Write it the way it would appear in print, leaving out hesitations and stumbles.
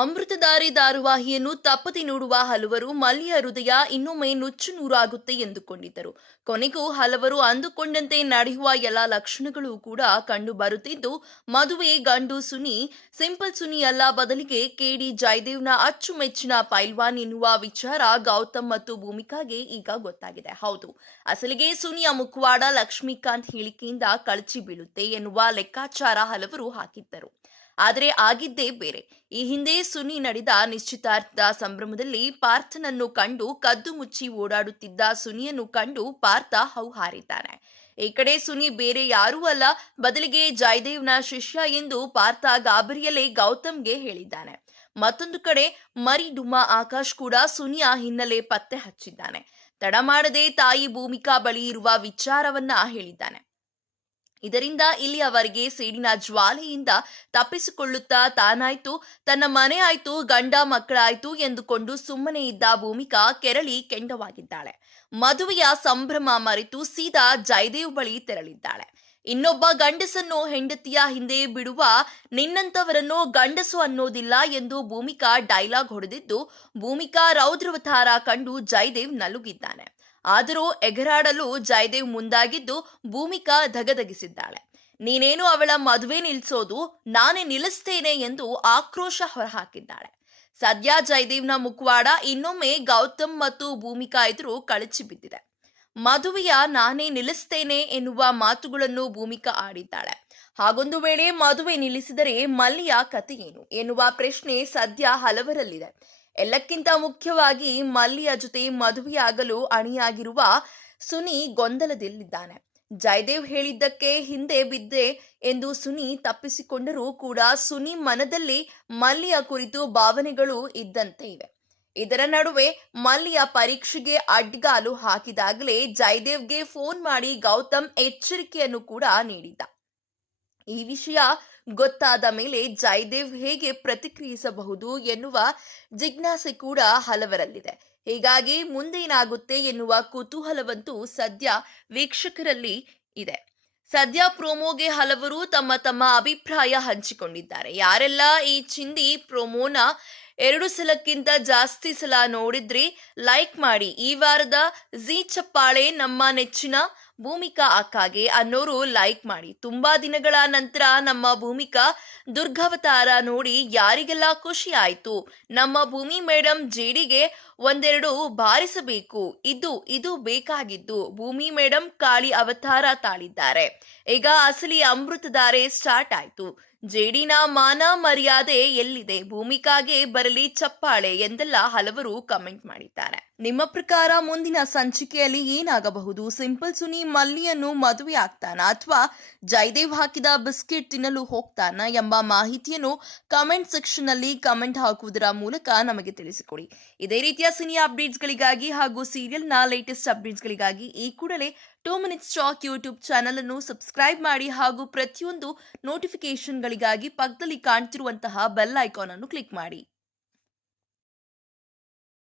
ಅಮೃತಧಾರೆ ಧಾರಾವಾಹಿಯನ್ನು ತಪ್ಪದೆ ನೋಡುವ ಹಲವರು ಮಲ್ಯ ಹೃದಯ ಇನ್ನೊಮ್ಮೆ ನುಚ್ಚು ನೂರಾಗುತ್ತೆ ಎಂದುಕೊಂಡಿದ್ದರು. ಕೊನೆಗೂ ಹಲವರು ಅಂದುಕೊಂಡಂತೆ ನಡೆಯುವ ಎಲ್ಲ ಲಕ್ಷಣಗಳು ಕೂಡ ಕಂಡು ಬರುತ್ತಿದ್ದು, ಮದುವೆ ಗಂಡು ಸುನಿ ಸಿಂಪಲ್ ಸುನಿ ಅಲ್ಲ, ಬದಲಿಗೆ ಕೆಡಿ ಜಯದೇವ್ನ ಅಚ್ಚುಮೆಚ್ಚಿನ ಪೈಲ್ವಾನ್ ಎನ್ನುವ ವಿಚಾರ ಗೌತಮ್ ಮತ್ತು ಭೂಮಿಕಾಗೆ ಈಗ ಗೊತ್ತಾಗಿದೆ. ಹೌದು, ಅಸಲಿಗೆ ಸುನಿಯ ಮುಖವಾಡ ಲಕ್ಷ್ಮೀಕಾಂತ್ ಹೇಳಿಕೆಯಿಂದ ಕಳಚಿ ಬೀಳುತ್ತೆ ಎನ್ನುವ ಲೆಕ್ಕಾಚಾರ ಹಲವರು ಹಾಕಿದ್ದರು. ಆದರೆ ಆಗಿದ್ದೇ ಬೇರೆ. ಈ ಹಿಂದೆ ಸುನಿ ನಡೆದ ನಿಶ್ಚಿತಾರ್ಥದ ಸಂಭ್ರಮದಲ್ಲಿ ಪಾರ್ಥನನ್ನು ಕಂಡು ಕದ್ದು ಮುಚ್ಚಿ ಓಡಾಡುತ್ತಿದ್ದ ಸುನಿಯನ್ನು ಕಂಡು ಪಾರ್ಥ ಹೌಹಾರಿದ್ದಾನೆ. ಈ ಕಡೆ ಸುನಿ ಬೇರೆ ಯಾರೂ ಅಲ್ಲ, ಬದಲಿಗೆ ಜಯದೇವ್ನ ಶಿಷ್ಯ ಎಂದು ಪಾರ್ಥ ಗಾಬರಿಯಲ್ಲೇ ಗೌತಮ್ಗೆ ಹೇಳಿದ್ದಾನೆ. ಮತ್ತೊಂದು ಕಡೆ ಮರಿ ಡುಮ್ಮಾ ಆಕಾಶ್ ಕೂಡ ಸುನಿಯ ಹಿನ್ನೆಲೆ ಪತ್ತೆ ಹಚ್ಚಿದ್ದಾನೆ. ತಡ ಮಾಡದೆ ತಾಯಿ ಭೂಮಿಕಾ ಬಳಿ ಇರುವ ವಿಚಾರವನ್ನ ಹೇಳಿದ್ದಾನೆ. ಇದರಿಂದ ಇಲ್ಲಿಯವರೆಗೆ ಸೇಡಿನ ಜ್ವಾಲೆಯಿಂದ ತಪ್ಪಿಸಿಕೊಳ್ಳುತ್ತಾ ತಾನಾಯ್ತು, ತನ್ನ ಮನೆ ಆಯ್ತು, ಗಂಡ ಮಕ್ಕಳಾಯ್ತು ಎಂದುಕೊಂಡು ಸುಮ್ಮನೆ ಇದ್ದ ಭೂಮಿಕಾ ಕೆರಳಿ ಕೆಂಡವಾಗಿದ್ದಾಳೆ. ಮದುವೆಯ ಸಂಭ್ರಮ ಮರೆತು ಸೀದಾ ಜಯದೇವ್ ಬಳಿ ತೆರಳಿದ್ದಾಳೆ. ಇನ್ನೊಬ್ಬ ಗಂಡಸನ್ನು ಹೆಂಡತಿಯ ಹಿಂದೆ ಬಿಡುವ ನಿನ್ನಂತವರನ್ನು ಗಂಡಸು ಅನ್ನೋದಿಲ್ಲ ಎಂದು ಭೂಮಿಕಾ ಡೈಲಾಗ್ ಹೊಡೆದಿದ್ದು, ಭೂಮಿಕಾ ರೌದ್ರವತಾರ ಕಂಡು ಜಯದೇವ್ ನಲುಗಿದ್ದಾನೆ. ಆದರೂ ಎಗರಾಡಲು ಜಯದೇವ್ ಮುಂದಾಗಿದ್ದು ಭೂಮಿಕಾ ಧಗಧಗಿಸಿದ್ದಾಳೆ. ನೀನೇನು ಅವಳ ಮದುವೆ ನಿಲ್ಲಿಸೋದು, ನಾನೇ ನಿಲ್ಲಿಸ್ತೇನೆ ಎಂದು ಆಕ್ರೋಶ ಹೊರಹಾಕಿದ್ದಾಳೆ. ಸದ್ಯ ಜಯದೇವ್ನ ಮುಖವಾಡ ಇನ್ನೊಮ್ಮೆ ಗೌತಮ್ ಮತ್ತು ಭೂಮಿಕಾ ಎದುರು ಕಳಚಿ ಬಿದ್ದಿದೆ. ಮದುವೆಯ ನಾನೇ ನಿಲ್ಲಿಸ್ತೇನೆ ಎನ್ನುವ ಮಾತುಗಳನ್ನು ಭೂಮಿಕಾ ಆಡಿದ್ದಾಳೆ. ಹಾಗೊಂದು ವೇಳೆ ಮದುವೆ ನಿಲ್ಲಿಸಿದರೆ ಮಲ್ಯ ಕತೆ ಏನು ಎನ್ನುವ ಪ್ರಶ್ನೆ ಸದ್ಯ ಹಲವರಲ್ಲಿದೆ. ಎಲ್ಲಕ್ಕಿಂತ ಮುಖ್ಯವಾಗಿ ಮಲ್ಯ ಜೊತೆ ಮದುವೆಯಾಗಲು ಅಣಿಯಾಗಿರುವ ಸುನಿ ಗೊಂದಲದಲ್ಲಿದ್ದಾನೆ. ಜಯದೇವ್ ಹೇಳಿದ್ದಕ್ಕೆ ಹಿಂದೆ ಬಿದ್ದೆ ಎಂದು ಸುನಿ ತಪ್ಪಿಸಿಕೊಂಡರೂ ಕೂಡ ಸುನಿ ಮನದಲ್ಲಿ ಮಲ್ಯ ಕುರಿತು ಭಾವನೆಗಳು ಇದ್ದಂತೆ ಇವೆ. ಇದರ ನಡುವೆ ಮಲ್ಯ ಪರೀಕ್ಷೆಗೆ ಅಡ್ಗಾಲು ಹಾಕಿದಾಗಲೇ ಜಯದೇವ್ಗೆ ಫೋನ್ ಮಾಡಿ ಗೌತಮ್ ಎಚ್ಚರಿಕೆಯನ್ನು ಕೂಡ ನೀಡಿದ್ದ. ಈ ವಿಷಯ ಗೊತ್ತಾದ ಮೇಲೆ ಜಯದೇವ್ ಹೇಗೆ ಪ್ರತಿಕ್ರಿಯಿಸಬಹುದು ಎನ್ನುವ ಜಿಜ್ಞಾಸೆ ಕೂಡ ಹಲವರಲ್ಲಿದೆ. ಹೀಗಾಗಿ ಮುಂದೇನಾಗುತ್ತೆ ಎನ್ನುವ ಕುತೂಹಲವಂತೂ ಸದ್ಯ ವೀಕ್ಷಕರಲ್ಲಿ ಇದೆ. ಸದ್ಯ ಪ್ರೋಮೋಗೆ ಹಲವರು ತಮ್ಮ ತಮ್ಮ ಅಭಿಪ್ರಾಯ ಹಂಚಿಕೊಂಡಿದ್ದಾರೆ. ಯಾರೆಲ್ಲ ಈ ಚಿಂದಿ ಪ್ರೋಮೋನ 2 ಸಲಕ್ಕಿಂತ ಜಾಸ್ತಿ ಸಲ ನೋಡಿದ್ರಿ ಲೈಕ್ ಮಾಡಿ. ಈ ವಾರದ ಜಿ ಚಪ್ಪಾಳೆ ನಮ್ಮ ನೆಚ್ಚಿನ ಭೂಮಿಕಾ ಅಕ್ಕಗೆ ಅನ್ನೋರು ಲೈಕ್ ಮಾಡಿ. ತುಂಬಾ ದಿನಗಳ ನಂತರ ನಮ್ಮ ಭೂಮಿಕಾ ದುರ್ಗಾವತಾರ ನೋಡಿ ಯಾರಿಗೆಲ್ಲ ಖುಷಿ ಆಯ್ತು. ನಮ್ಮ ಭೂಮಿ ಮೇಡಮ್ ಜೇಡಿಗೆ ಒಂದೆರಡು ಬಾರಿಸಬೇಕು. ಇದು ಬೇಕಾಗಿದ್ದು. ಭೂಮಿ ಮೇಡಮ್ ಕಾಳಿ ಅವತಾರ ತಾಳಿದ್ದಾರೆ. ಈಗ ಅಸಲಿ ಅಮೃತಧಾರೆ ಸ್ಟಾರ್ಟ್ ಆಯ್ತು. ಜೇಡಿನ ಮಾನ ಮರ್ಯಾದೆ ಎಲ್ಲಿದೆ? ಭೂಮಿಕಾಗೆ ಬರಲಿ ಚಪ್ಪಾಳೆ ಎಂದೆಲ್ಲ ಹಲವರು ಕಮೆಂಟ್ ಮಾಡಿದ್ದಾರೆ. ನಿಮ್ಮ ಪ್ರಕಾರ ಮುಂದಿನ ಸಂಚಿಕೆಯಲ್ಲಿ ಏನಾಗಬಹುದು? ಸಿಂಪಲ್ ಸುನಿ ಮಲ್ಲಿಯನ್ನು ಮದುವೆ ಆಗ್ತಾನ ಅಥವಾ ಜಯದೇವ್ ಹಾಕಿದ ಬಿಸ್ಕೆಟ್ ತಿನ್ನಲು ಹೋಗ್ತಾನ ಎಂಬ ಮಾಹಿತಿಯನ್ನು ಕಮೆಂಟ್ ಸೆಕ್ಷನ್ ನಲ್ಲಿ ಕಮೆಂಟ್ ಹಾಕುವುದರ ಮೂಲಕ ನಮಗೆ ತಿಳಿಸಿಕೊಡಿ. ಇದೇ ರೀತಿಯ ಸಿನಿ ಅಪ್ಡೇಟ್ಸ್ಗಳಿಗಾಗಿ ಹಾಗೂ ಸೀರಿಯಲ್ನ ಲೇಟೆಸ್ಟ್ ಅಪ್ಡೇಟ್ಸ್ಗಳಿಗಾಗಿ ಈ ಕೂಡಲೇ 2 ಮಿನಿಟ್ಸ್ ಟಾಕ್ ಯೂಟ್ಯೂಬ್ ಚಾನಲ್ ಅನ್ನು ಸಬ್ಸ್ಕ್ರೈಬ್ ಮಾಡಿ ಹಾಗೂ ಪ್ರತಿಯೊಂದು ನೋಟಿಫಿಕೇಶನ್ಗಳಿಗಾಗಿ ಪಕ್ಕದಲ್ಲಿ ಕಾಣ್ತಿರುವಂತಹ ಬೆಲ್ ಐಕಾನ್ ಅನ್ನು ಕ್ಲಿಕ್ ಮಾಡಿ.